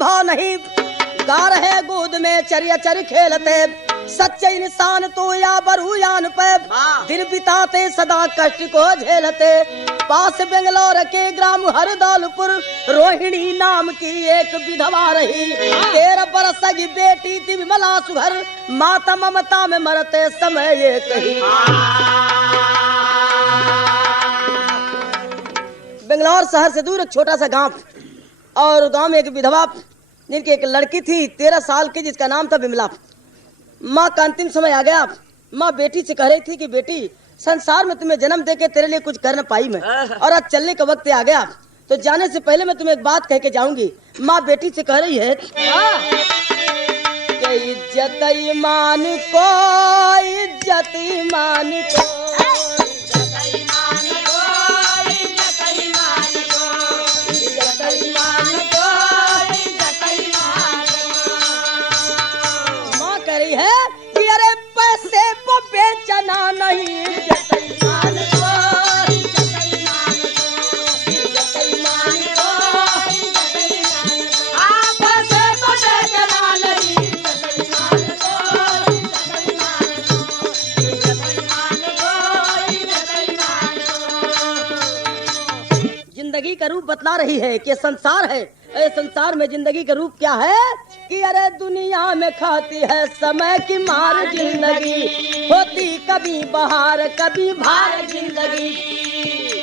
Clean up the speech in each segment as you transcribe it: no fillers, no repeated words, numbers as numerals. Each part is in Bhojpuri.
भाव नहीं। गा रहे गोद में चरिया चर खेलते, सच्चे इंसान तो या बरूयान पे दिन बिताते सदा कष्ट को झेलते। पास बेंगलोर के ग्राम हरदौलपुर रोहिणी नाम की एक विधवा रही। 13 बरस की बेटी थी विमला सुघर, माता ममता में मरते समय ये कही। बेंगलोर शहर से दूर एक छोटा सा गांव, और गांव में एक विधवा जिनकी एक लड़की थी 13 साल की, जिसका नाम था विमला। माँ का अंतिम समय आ गया। माँ बेटी से कह रही थी कि बेटी, संसार में तुम्हें जन्म देके तेरे लिए कुछ कर न पाई मैं, और आज चलने का वक्त आ गया, तो जाने से पहले मैं तुम्हें एक बात कह के जाऊंगी। माँ बेटी से कह रही है कि इज्जत ईमान को, इज्जत ईमान को, है कि अरे पैसे को बेचना नहीं, इज्जत ईमान को, इज्जत ईमान को, इज्जत ईमान को, इज्जत ईमान को। हाँ, पैसे को बेचना नहीं, इज्जत ईमान को, इज्जत ईमान को, इज्जत ईमान को, इज्जत ईमान को। जिंदगी का रूप बतला रही है कि संसार है। संसार में जिंदगी का रूप क्या है कि अरे दुनिया में खाती है समय की मार जिंदगी, होती कभी बहार कभी भार जिंदगी।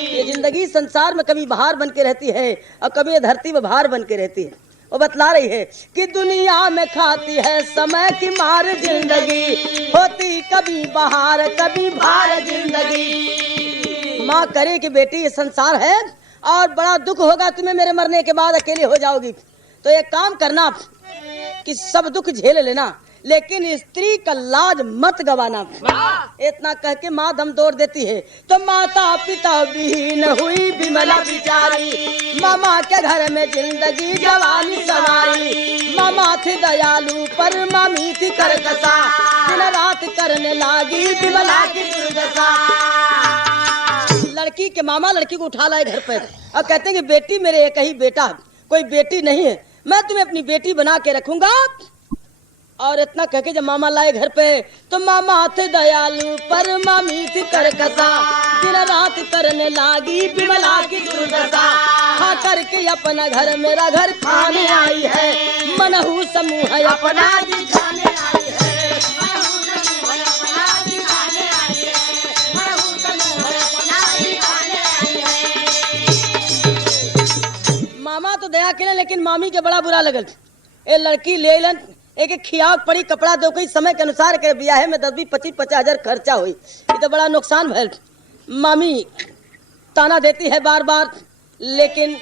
ये जिंदगी संसार में कभी बहार बन के रहती है और कभी धरती में भार बन के रहती है। वो बतला रही है कि दुनिया में खाती है समय की मार जिंदगी, होती कभी बहार कभी भार जिंदगी। माँ करे कि बेटी ये संसार है और बड़ा दुख होगा तुम्हें मेरे मरने के बाद, अकेले हो जाओगी, तो एक काम करना कि सब दुख झेल लेना, लेकिन स्त्री का लाज मत गवाना। इतना कह के माँ दम तोड़ देती है। तो माता पिता विहीन हुई विमला बिचारी, मामा के घर में जिंदगी जवानी सवारी। मामा थी दयालु पर मामी थी करकसा, दिन रात करने लागी विमला की दुर्दशा। लड़की के मामा लड़की को उठा लाए घर पर और कहते हैं कि बेटी मेरे एक ही बेटा, कोई बेटी नहीं है, मैं तुम्हें अपनी बेटी बना के रखूंगा। और इतना कह के जब मामा लाए घर पे, तो मामा थे दयालु पर मामी थी करकसा, दिन रात करने लागी विमला की दुर्दशा। खा करके अपना घर मेरा घर खाने आई है, मनहू समूह अपना दिखाने आई है। मामा तो दया के लेकिन मामी के बड़ा बुरा लगल। ए लड़की ले लन, एक खियाव पड़ी, कपड़ा दो कई समय के अनुसार के ब्याह में 10-20-25-50 हजार खर्चा हुई, ये तो बड़ा नुकसान भैल। मामी ताना देती है बार बार, लेकिन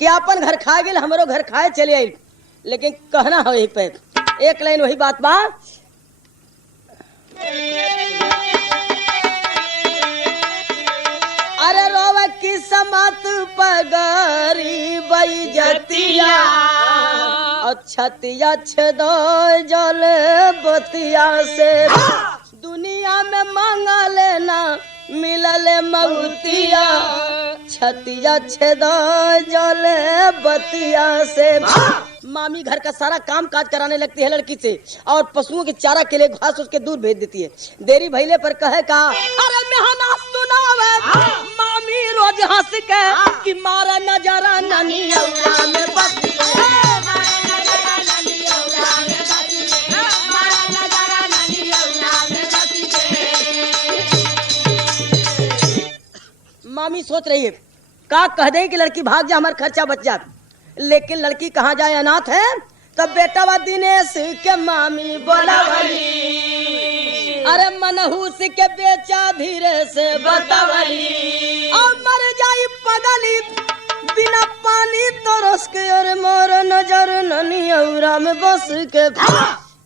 क्या अपन घर खा गए हमारो घर खाए चले आई, लेकिन कहना हो यही पे एक लाइन वही बात बा। अरे रोवा किस्मत पगरी बैजतिया, छतिया छदो जल बतिया से, दुनिया में मांगा लेना मिलल मऊतिया, छतिया छदो जल बतिया से। मामी घर का सारा काम काज कराने लगती है लड़की से, और पशुओं के चारा के लिए घास उसके दूर भेज देती है। देरी भइले पर कहे का, अरे मेहना सुनावे मामी रोज हंस के कि मारा नजरा ननी औरा में बस मामी सोच रही है का कह दे कि लड़की भाग जा हमारा खर्चा बच जा, लेकिन लड़की कहाँ जाए, अनाथ है। तब बेटा वा दिनेश के मामी बोलावली, अरे मनहूस के बेचा धीरे से बतावली, और मर जाई पगली बिना पानी तरस के, और मोर नजर ननी औरा में बस के।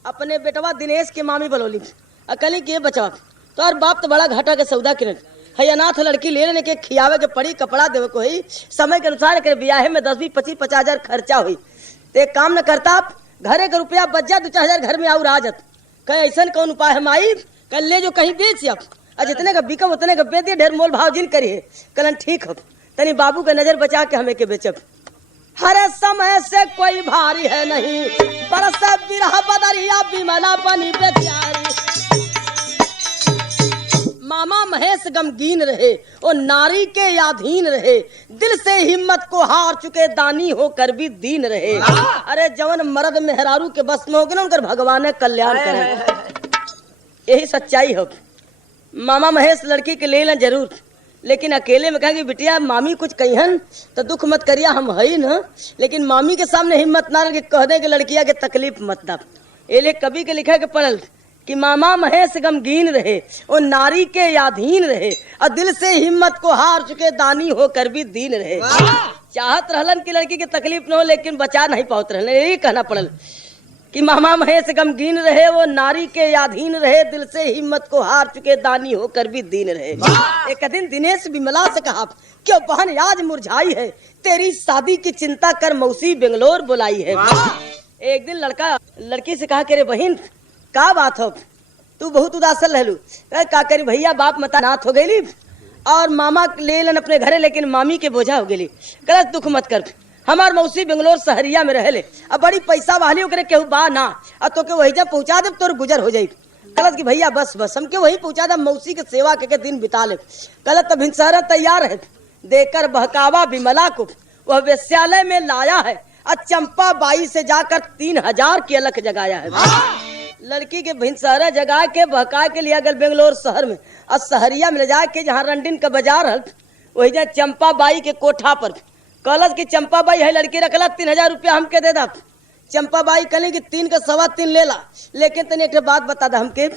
अपने बेटवा दिनेश के मामी बोलोली, अकली के बचा तो और बाप तो बड़ा घाटा के सौदा करे है। अनाथ लड़की ले लेने के खियावे के पड़ी, कपड़ा देवे को ही, समय के अनुसार के ब्याह में 10-20-25-50 हजार खर्चा हुई। तो एक काम न करता, घरे का रुपया बच जा, 2-4 हजार घर में और आ जात। कहे ऐसा कौन उपाय है माई, कल ले जो कहीं बेच अब, और जितने का बिकब उतने का बेच दिए, ढेर मोल भाव जिन करिए। कलन ठीक हो, तनी बाबू का नजर बचा के हमें के बेचब। हरे समय से कोई भारी है नहीं, बरस बिरह बदरिया बिमला बनी बेचारी। मामा महेश गमगीन रहे और नारी के याधीन रहे, दिल से हिम्मत को हार चुके दानी होकर भी दीन रहे। अरे जवन मर्द मेहरारू के बस में होगे ना उनकर भगवान कल्याण करे, यही सच्चाई हो। मामा महेश लड़की के ले लें जरूर, लेकिन अकेले में कहेंगे बिटिया मामी कुछ कहियन तो दुख मत करिया, हम है न। लेकिन मामी के सामने हिम्मत ना रहे कह दे कि लड़किया के तकलीफ मत दा। एले कवि के लिखा के पढ़ल कि मामा महेश गमगीन रहे और नारी के याधीन रहे और दिल से हिम्मत को हार चुके दानी होकर भी दीन रहे। चाहत रहलन कि लड़की की तकलीफ न हो, लेकिन बचा नहीं पावत रहलन। यही कहना पड़ल कि मामा महेश गमगीन रहे वो नारी के याधीन रहे, दिल से हिम्मत को हार चुके दानी होकर भी दीन रहे। एक दिन दिनेश बिमला से कहा क्यों बहन आज मुरझाई है, तेरी शादी की चिंता कर मौसी बेंगलोर बुलाई है। एक दिन लड़का लड़की से कहा कि रे बहन का बात हो, तू बहुत उदासन रहलू। का करी भैया बाप मता नाथ हो गई और मामा ले लन अपने घरे, लेकिन मामी के बोझा हो गई। गलत दुख मत कर, हमार मौसी बेंगलोर शहरिया में रहले, अब बड़ी पैसा वाली करे केहू बा ना, अब तो के वही जब पहुंचा दे तोर गुजर हो जाई। गलत की भैया बस बस हमके वही पहुंचा दे, मौसी के सेवा के दिन बिता ले। गलत तो भिनसहरा तैयार है, देकर बहकावा बिमला को वह वेश्यालय में लाया है और चंपा बाई से जाकर 3000 की अलख जगाया है। लड़की के भिनसहरा जगा के बहका के लिया गल बेंगलोर शहर में और शहरिया में ले जाके जहाँ रंडिन का बाजार है वही जा चंपा बाई के कोठा पर कहलत की चंपा बाई है लड़की रखला 3000 रुपया हमके दे दा। चंपा बाई कहली कि 3 का 3.25 ले ला, लेकिन तनी एक बात बता दा हमके,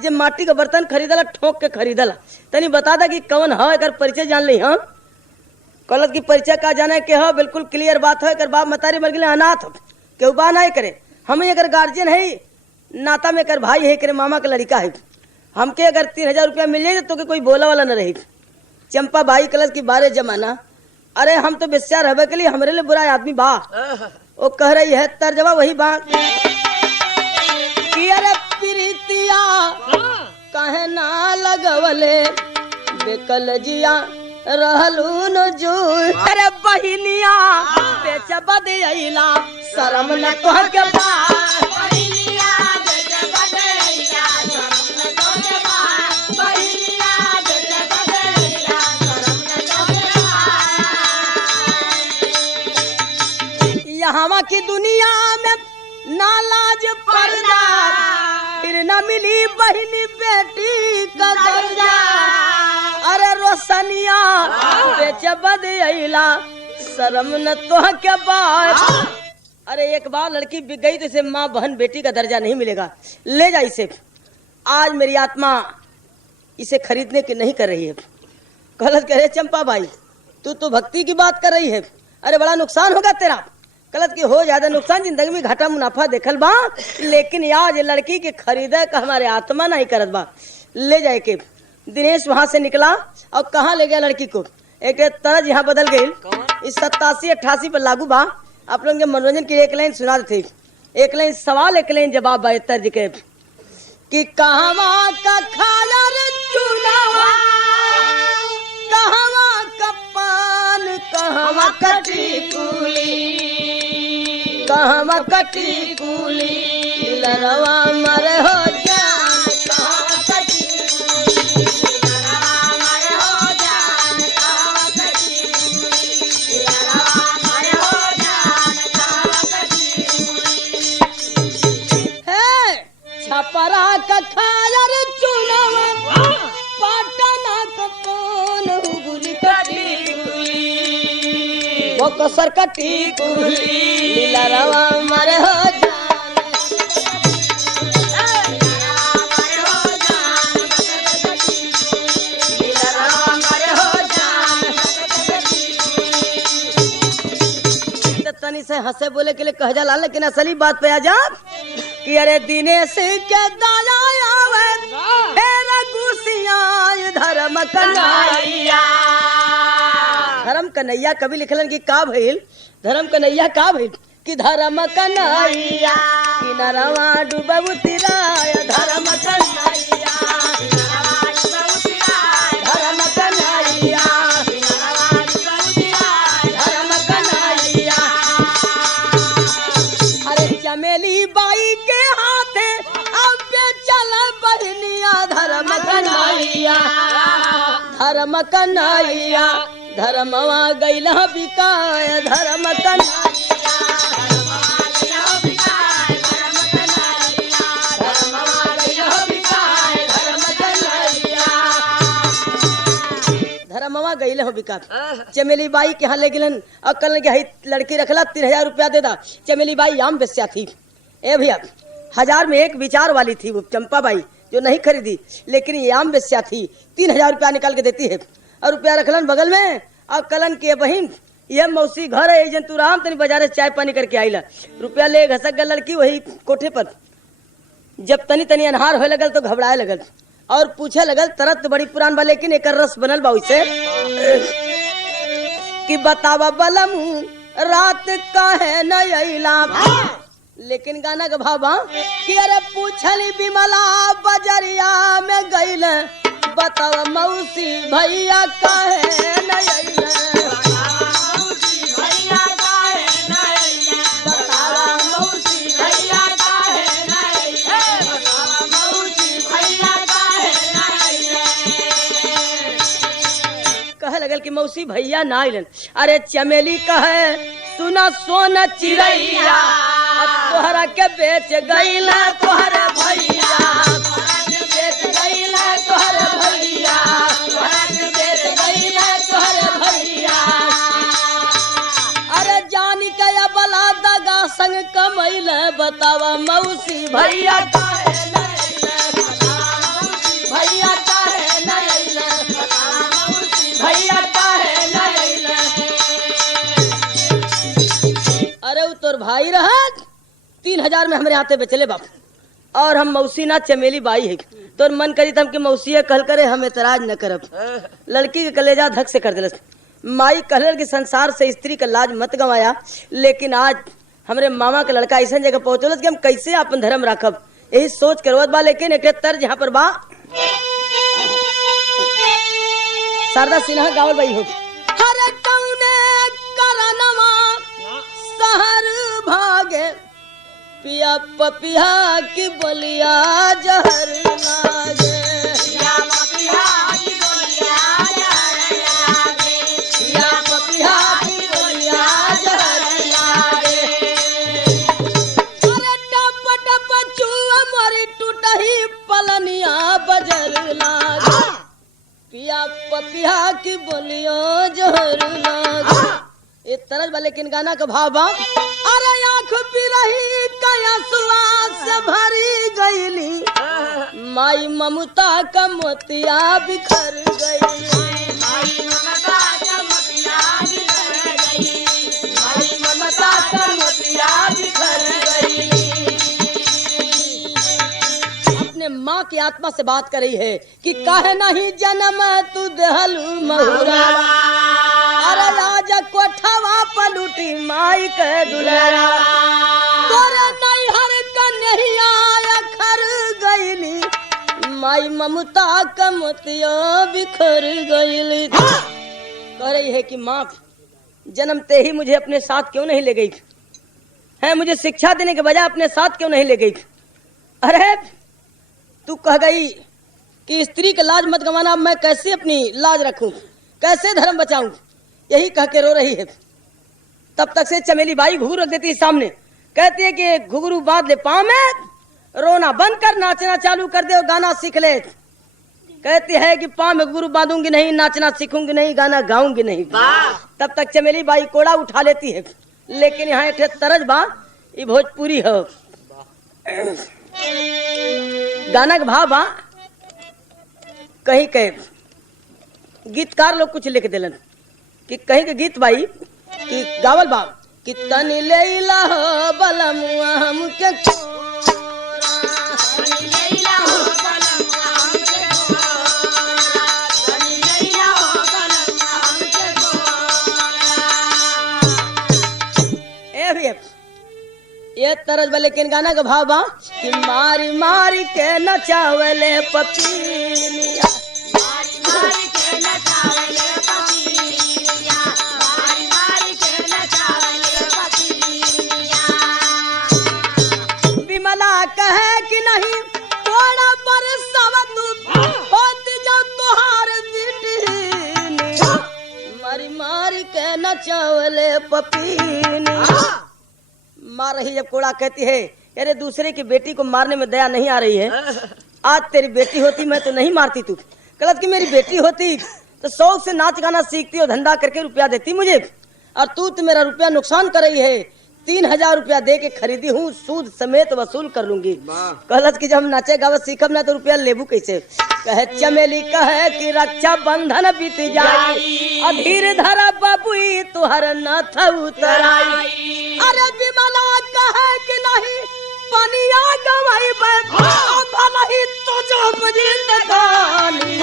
जे माटी का बर्तन खरीदला ठोक के खरीदला, तनी बता दा कि कौन है, अगर परिचय जान ली। हाँ कहलत की परिचय का जाना के है, बिल्कुल क्लियर बात है, बाप मतारी मर गए अनाथ केहू बा नहीं करे, हम अगर गार्जियन है नाता में कर भाई है करे मामा का लड़का है, हमके अगर 3000 रुपया मिल जाए तो कोई बोला वाला न रही। चंपा बाई कलश की बारे जमाना, अरे हम तो बेस्या रहबे के लिए हमरे लिए बुरा आदमी बा। वो कह रही है तर्जमा वही बात कि अरे प्रीतिया कहे ना लगवले बेकल जिया रहलू न जो, अरे बहिनिया बेच बदे अइला शरम न तोह के बा। यहाँ की दुनिया में नालाज पर्दा, फिर न मिली बहनी बेटी का दर्जा। अरे रोशनिया बेच बद अइला शर्म न तोह के बात। अरे एक बार लड़की बिक गई तो इसे माँ बहन बेटी का दर्जा नहीं मिलेगा, ले जा इसे। आज मेरी आत्मा इसे खरीदने की नहीं कर रही है। गलत कह रहे चंपा भाई तू तो भक्ति की बात कर रही है, अरे बड़ा नुकसान होगा तेरा। गलत की हो ज्यादा नुकसान, जिंदगी में घाटा मुनाफा देखल बा, लेकिन आज लड़की के खरीदे का हमारे आत्मा नहीं करत बा। ले जाए के दिनेश वहां से निकला और कहाँ ले गया लड़की को, एक तरह यहाँ बदल गई। इस 87-88 पर लागू बा। आप लोगों के मनोरंजन की एक लाइन सुना थे, एक लाइन सवाल एक लाइन जवाब बा तर्ज के कि कहवा का खाया रे चुनावा, कहवा का पान, कहवा कटी कुली, कहवा कटी कुली लरवा मरे हो जान, कहवा कटी कुली लरवा मरे हो जान, कहवा कटी कुली लरवा मरे हो जान, कहवा कटी कुली। है छपरा का खाया रे चुनावा, पाटना का पान, हुगुली कटी कुली, वो कसर कटी कुली लरवा मरे हो जान, लरवा मरे हो जान, लरवा मरे हो जान। तनी से हंसे बोले के लिए कह जा ला, लेकिन असली बात पे आ जा कि अरे दिनेश के दाया आवे तेरा गुसिया धर्म कन्हैया। धर्म कन्हैया कवि लिखलन कि का भइल, धर्म कन्हैया का भइल कि धर्म कन्हैया किनारवा डूबउतिराय, धर्म कन्हैया किनारवा डूबउतिराय, धर्म कन्हैया किनारवा डूबउतिराय, धर्म कन्हैया धर्म कन्हैया धर्मवा गैला बिकाय धर्म कन्हैया धर्मवा गैले हो बिका। चमेली बाई के यहाँ ले गिलन और कल के लड़की रखला 3000 रुपया दे दा। चमेली बाई आम बेस्या थी। ए भैया 1000 में एक विचार वाली थी वो चंपा बाई जो नहीं खरीदी, लेकिन ये आम बेस्या थी 3000 रुपया निकाल के देती है और रुपया रखलन बगल में। और कलन के बहिन ये मौसी घर है एजेंट तू राम तनी बाजार से चाय पानी करके आईला। रुपया ले घसक गल लड़की वही कोठे पर। जब तनी तनी अनहार होए लगल तो घबराए लगल और पूछे लगल तरत तो बड़ी पुरान बा लेकिन एक रस बनल बा उसे कि बतावा बलम रात का है न अइला। लेकिन गाना का भावा कि अरे पूछली बिमला बजरिया में गइल बतावा मौसी भैया का है न अइला। कहे लगल कि मौसी भैया ना आइलन। अरे चमेली कहे सुना सोना चिड़ैया तोहरा के बेच गइल तोहरे भैया बेच गइल तोहरे भैया बेच गइल तोहरे भैया। अरे जानी के बला दगा संग कमैल बतावा मौसी भैया का है भैया का है भैया का है। अरे तोर भाई रहत 3000 में हमारे हाथे बेचले बाप और हम मौसी ना चमेली बाई है। तोर मन करी हम के मौसी कहल करे हम एतराज न करब। लड़की के कलेजा धक से कर दिलस। माई कहल कि संसार से स्त्री का लाज मत गवाया, लेकिन आज हमरे मामा के लड़का ऐसा जगह पहुंचल कि हम कैसे अपन धर्म रखब यही सोच करवत बा। लेकिन एक तर्ज यहाँ पर बा शारदा सिन्हा गावल बाई हो। हरे कौने करनवा सहर भागे पिया पपिया की बोलिया जहर लागे पिया पपिया की बोलिया जहर लागे पिया पपिया की बोलिया जहर लागे। अरे टप टप चुआ मोरी टूटही पलनिया बजर लागे पिया पपिया की बोलियो जहर लागे। ये तरज बा लेकिन गाना का भाव बा अरे आँख पी रही कया सुआस भरी गईली माई ममता का मोतिया बिखर गई माई ममता का मोतिया बिखर गई माई ममता का मोतिया बिखर गई। अपने माँ की आत्मा से बात कर रही है कि काहे नहीं जन्म तू दहलू महुरा। अरे राजा कोठवा पलूटी माई के दुलारा तोरे नहीं हर कन्हैया खर गईली माई ममता का मोतिया बिखर गईली। कह रही है कि माँ जन्मते ही मुझे अपने साथ क्यों नहीं ले गई है, मुझे शिक्षा देने के बजाय अपने साथ क्यों नहीं ले गई। अरे तू कह गई कि स्त्री का लाज मत गंवाना, मैं कैसे अपनी लाज रखूं, कैसे धर्म बचाऊं, यही कह के रो रही है। तब तक से चमेली बाई घुघरू रख देती है सामने, कहती है कि घुघरू बांध ले पाँव में, रोना बंद कर, नाचना चालू कर दे और गाना सीख ले। कहती है कि पाँव में घुघरू बांधूंगी नहीं, नाचना सीखूंगी नहीं, गाना गाऊंगी नहीं। तब तक चमेली बाई कोड़ा उठा लेती है। लेकिन यहाँ एक तरज बा ये भोजपुरी है। गाना का भाव बा कहीं के गीतकार लोग कुछ लिख दिलन कि कहीं के गीत बाई कि गावल बा कि तनी लेला हो बलमुआ हमके ये तरज बा। लेकिन गाना का भाव बा कि मारी मारी के नचावले पपीनिया मारी मारी के नचावले पपीनिया मारी मारी के नचावले पपीनिया। विमला कहे कि नहीं थोड़ा पर सवत होत जो तुहार बिटी नचावले पपीनी। मार रही जब कोड़ा कहती है अरे दूसरे की बेटी को मारने में दया नहीं आ रही है, आज तेरी बेटी होती मैं तो नहीं मारती। तू गलत की मेरी बेटी होती तो शौक से नाच गाना सीखती और धंधा करके रुपया देती मुझे, और तू तो मेरा रुपया नुकसान कर रही है। 3000 रुपया दे के खरीदी हूँ, सूद समेत वसूल कर लूंगी। कहलत की जब हम नाचे गावत सीखब ना तो रुपया लेबू कैसे। कहे चमेली कहे कि रक्षा बंधन बीत जाई, अधीर धरा बाबुई तुहर नाथ उतराई। अरे विमला कहे कि नहीं पनिया गवाई नहीं तो जो जिंदगानी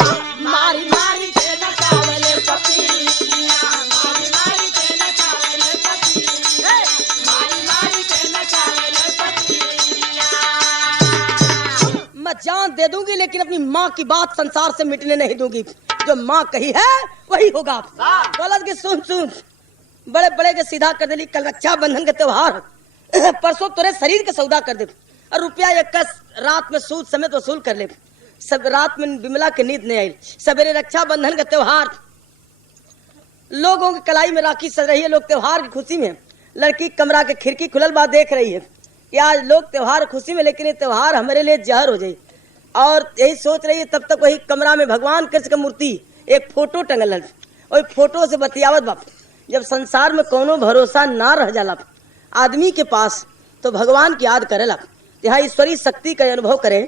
मारी मारी के नचावले पपीनिया, मारी मारी के नचावले पपीनिया, मारी मारी के नचावले पपीनिया। मैं जान दे दूंगी लेकिन अपनी माँ की बात संसार से मिटने नहीं दूंगी। जो माँ कही है वही होगा। गलत की सुन सुन बड़े बड़े के सीधा कर देली। कल रक्षा बंधन के त्योहार, परसों तेरे शरीर के सौदा कर दे और रुपया 21 रात में सूद समेत वसूल कर ले। सब रात में विमला की नींद नहीं आई। सवेरे रक्षा बंधन का त्योहार, लोगों की कलाई में राखी सज रही है। लोग त्योहार की खुशी में, लड़की कमरा के खिड़की खुलल बात देख रही है कि आज लोग त्योहार खुशी में, लेकिन ये त्योहार हमारे लिए जहर हो जाए। और यही सोच रही है तब तक वही कमरा में भगवान कृष्ण की मूर्ति एक फोटो टंगल है। वही फोटो से बतियावत बाप, जब संसार में कोनो भरोसा ना रह जाला आदमी के पास तो भगवान की याद करेला। यहाँ ईश्वरी शक्ति का अनुभव करे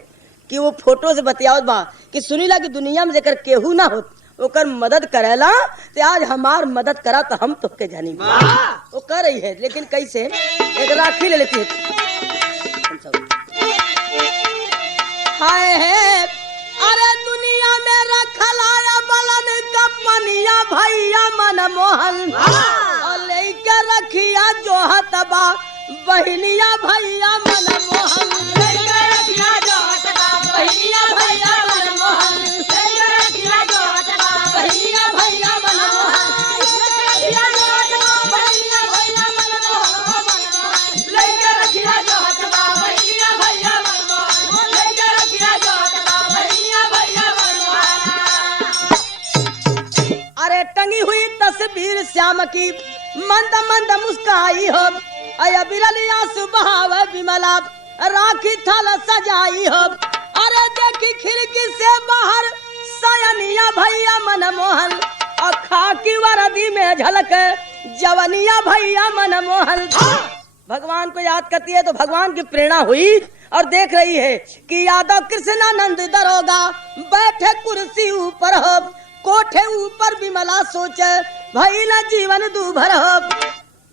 कि वो फोटो से बतियावत बा कि सुनीला की दुनिया में जेकर केहू ना हो ओकर मदद करेला। तो आज हमार मदद करा तो हम तो के जानी वो कर रही है, लेकिन कैसे एक राखी ले लेती है। हाय है अरे दुनिया में रखलाया बलन कपनिया भैया मनमोहन, और लेके रखिया जो हतबा बहनिया भैया मनमोहन, लेके रखिया जो हतबा बहनिया भैया मनमोहन, लेके रखिया जो हतबा बहनिया भैया मनमोहन, लेके रखिया जो हतबा बहनिया भैया मनमोहन, लेके रखिया जो हतबा बहनिया भैया मनमोहन, लेके रखिया जो हतबा बहनिया भैया मनमोहन। अरे टंगी हुई तस्वीर श्याम की मंद मंद मुस्काई हो, अया बिरलिया सुबहाव विमला राखी थल सजाई हो। अरे देखी खिड़की से बाहर सयनिया भैया मनमोहन, और खाकी वर्दी में झलक जवनिया भैया मनमोहन। भगवान को याद करती है तो भगवान की प्रेरणा हुई और देख रही है कि यादव कृष्णानंद दरोगा बैठे कुर्सी ऊपर हो, कोठे ऊपर विमला सोचे भई न जीवन दूभर हो।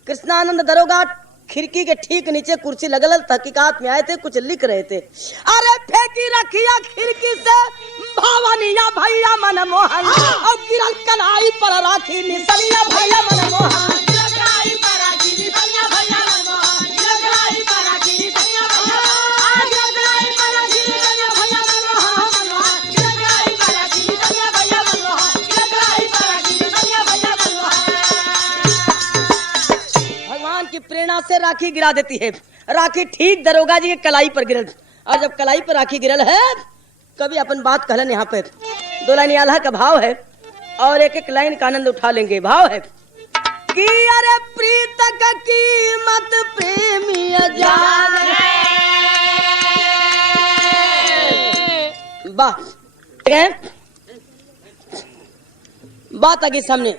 कृष्णानंद दरोगा खिड़की के ठीक नीचे कुर्सी लगल तहकीकात में आए थे, कुछ लिख रहे थे। अरे फेंकी रखिया खिड़की से भावनिया भैया मनमोहन, और गिरल कलाई पर राखी निसलिया भैया मनमोहन, कलाई पर राखी निसलिया भैया मनमोहन, कलाई पर राखी निसलिया भैया मनमोहन, कलाई पर राखी निसलिया भैया मनमोहन, कलाई पर राखी निसलिया भैया मनमोहन, कलाई पर राखी निसलिया भैया मनमोहन। भगवान की प्रेरणा से राखी गिरा देती है। राखी ठीक दरोगा जी के कलाई पर गिरल, और जब कलाई पर राखी गिरल है कभी अपन बात कहलन। यहाँ पे 2 लाइन आल्हा का भाव है और एक एक लाइन का आनंद उठा लेंगे। भाव है कि अरे प्रीत का कीमत प्रेमी जाने, बात आगे सामने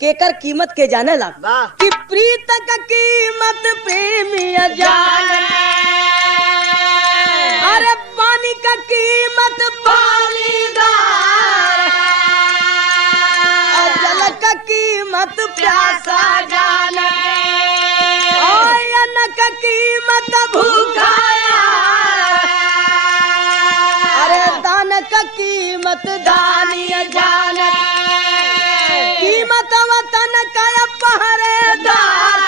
केकर कीमत के जाने ला कि प्रीत का कीमत प्रेमी जाने। अरे पानी का कीमत पानीदार, और जल का कीमत प्यासा जाने, और अन्न का कीमत भूखा, अरे दान का कीमत दानी जाने, कीमत वतन का पहरेदार,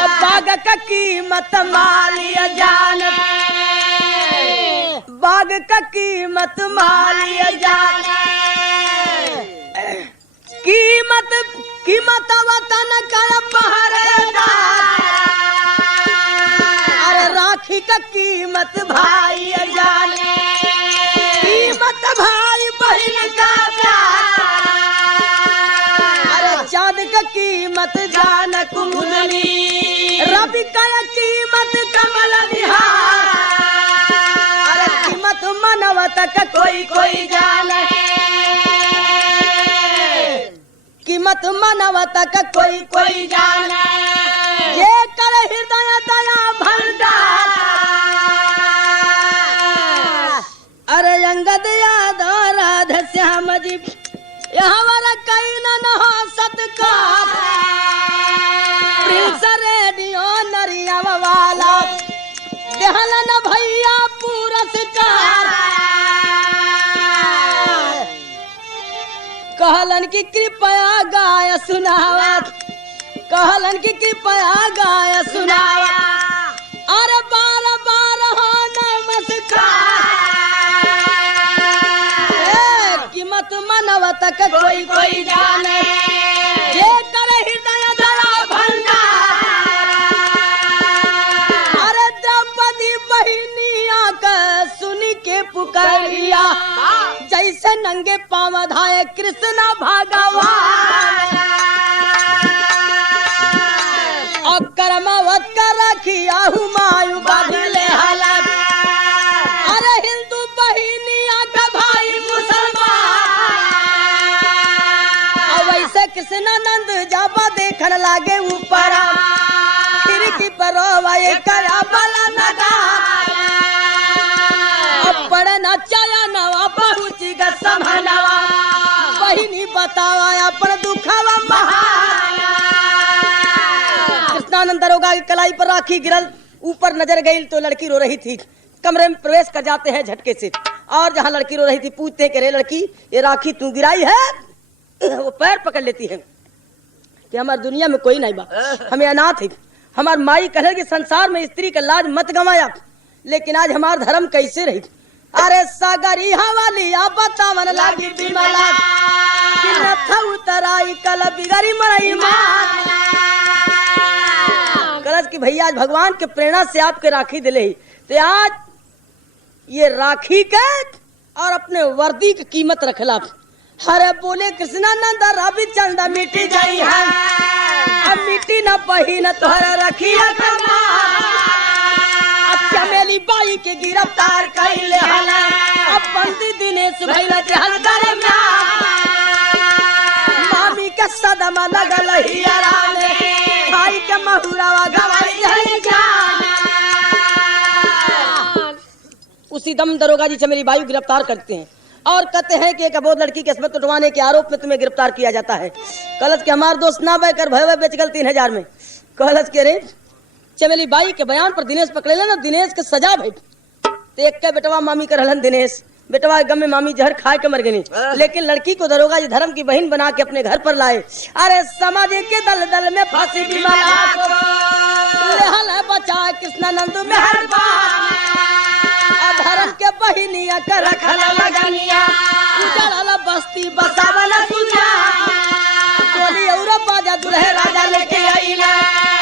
अब बाग का कीमत मालिया जानत, बाग का कीमत मालिया जानत, कीमत वतन का पहरेदार, अरे राखी का कीमत भाई जाने, कीमत भाई बहन का प्यार, अरे चाँद जान कुमुदनी रवि का कीमत कमल निहार अरे कीमत मनवत का कोई कोई जाने कीमत मनवत का कोई कोई जाने ये कर हृदय दया भंडार अरे अंगद यादव राधा श्याम जी यहाँ वाला कहीं न हो सत्कार प्रिंस रेडियो नरिया वाला देहलन भैया पुरस्कार कहलन की कृपया गाय सुनावा कहलन की कृपया गाय सुनावा अरे बार बार हो नमस्कार कीमत मनवत का कोई कोई जाने ये करे हृदय दया भंडार अरे द्रौपदी बहिनिया का सुनी के पुकारिया जैसे नंगे पाँव धाये कृष्ण भगवान और कर्मवत कर रखिया हुमायूं बदले हालत अरे हिंदू बहिनिया का भाई मुसलमान और वैसे कृष्णानंद जब देखने लागे ऊपर खिड़की पर वाये करा बला नगार पड़े न चाया नवा पहुँची ग संभलवा बहिनी बतावा अपन दुखवा महान कृष्णानंद दरोगा की कलाई पर राखी गिरल ऊपर नजर गई तो लड़की रो रही थी कमरे में प्रवेश कर जाते हैं झटके से और जहाँ लड़की रो रही थी पूछते हैं कि रे लड़की ये राखी तू गिराई है वो पैर पकड़ लेती है कि हमारी दुनिया में कोई नहीं बा हमें अनाथ है हमार माई कहे कि संसार में स्त्री का लाज मत गवाया लेकिन आज हमार धर्म कैसे रही अरे सागरी हवाली आप बतावन लागी बिमला उतराई कल बिगड़ी मरई कलश की भैया आज भगवान के प्रेरणा से आपके राखी दिले तो आज ये राखी के और अपने वर्दी की कीमत रखला हरे बोले कृष्णानंद रवि चंद मिटी गई है अब मिट्टी न पही न तोहरा रखिया चमेली बाई के गिरफ्तार कैले हला अब पंडित दिनेश भैला चहल करे मामी के सदमा लगल हियरा में भाई के महुरावा गवाई जाई जान उसी दम दरोगा जी चमेली बाई गिरफ्तार करते हैं और कहते हैं कि एक अबोध लड़की की किस्मत उठवाने के आरोप में तुम्हें गिरफ्तार किया जाता है कलश के हमारे दोस्त ना बहकर भय बेच गल 3000 में कलश के रे चमेली बाई के बयान पर दिनेश पकड़े लेना दिनेश के सजा भाई तो एक के बेटवा मामी कर रहलन दिनेश बेटवा गम में मामी जहर खा के मर गई लेकिन लड़की को दरोगा जी धर्म की बहन बना के अपने घर पर लाए अरे समाज के दल दल में फांसी भी बचा कृष्णानंद में हर धर्म के बहिनिया कर रखल लगनिया उजड़ल बस्ती बसावल सुजा टोली और बाजा दुल्हे राजा लेके आइला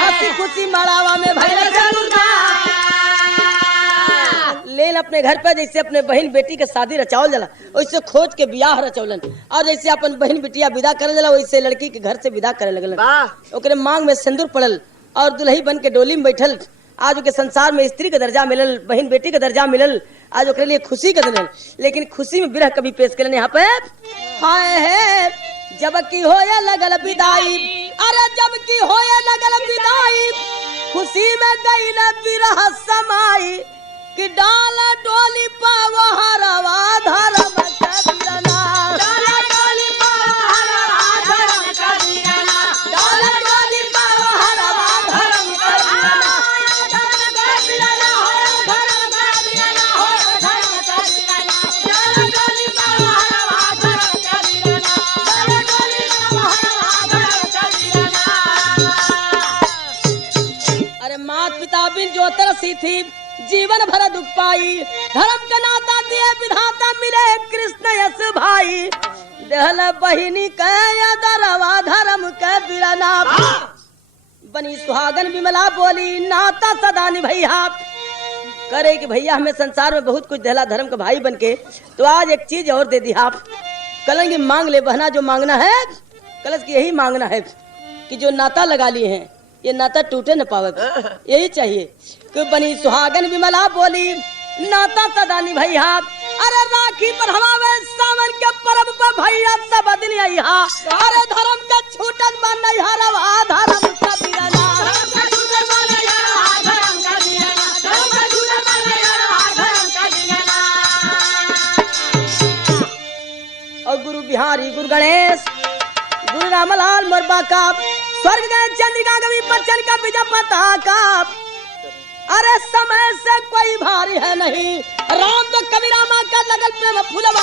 हंसी खुशी मड़ावा में भइल जरूरता लेन अपने घर पे जैसे अपने बहन बेटी के शादी रचावल जाला वैसे खोज के बियाह रचौलन और जैसे अपन बहन बेटिया विदा करे जाला वैसे लड़की के घर से विदा करे लगलन ओकरे मांग में सिंदूर पड़ल और दुल्ही बन के डोली में बैठल आज के संसार में स्त्री का दर्जा मिलल बहन बेटी का दर्जा मिलल आज ओकरे लिए खुशी का दिन लेकिन खुशी में विरह कभी पेश करें यहाँ पे हाय है जबकि होया लगल विदाई अरे जबकि होया लगल विदाई खुशी में गई न विरह समाई कि डाल डोली पाव हरवा धर्म कबीरना डाल डोली पाव हरवा धर्म कबीरना डाल डोली पाव हरवा धर्म कबीरना धर्म कबीरना हो धर्म कबीरना हो धर्म कबीरना डाल डोली पाव हरवा धर्म कबीरना डाल डोली पाव हरवा धर्म कबीरना अरे माता पिता बिन जो तरसी थी जीवन भर दुख पाई धर्म का नाता दिए विधाता मिले कृष्ण यस भाई दहल बहिनी के दरवा धर्म के बिरना बनी सुहागन विमला बोली नाता सदा निभैया करे कि भैया हमें संसार में बहुत कुछ दहला धर्म का भाई बनके तो आज एक चीज और दे दी आप कलंगी मांग ले बहना जो मांगना है कलश की यही मांगना है कि जो नाता लगा लिए हैं ये नाता टूटे न पावे, यही चाहिए कि बनी सुहागन विमला बोली नाता सदा निभैया। अरे राखी पर हमारे सावन के पर्व पर भैया सब दिन अइहा। अरे धर्म का छूटन मन नहीं हरवा धर्म का बिरला। और गुरु बिहारी गुरु गणेश गुरु रामलाल मोरबा का स्वर्ग गए चंद्रिका कवि बच्चन का विजय पताका। अरे समय से कोई भारी है नहीं राम तो कबीरा माँ का लगल प्रेम फूलवा।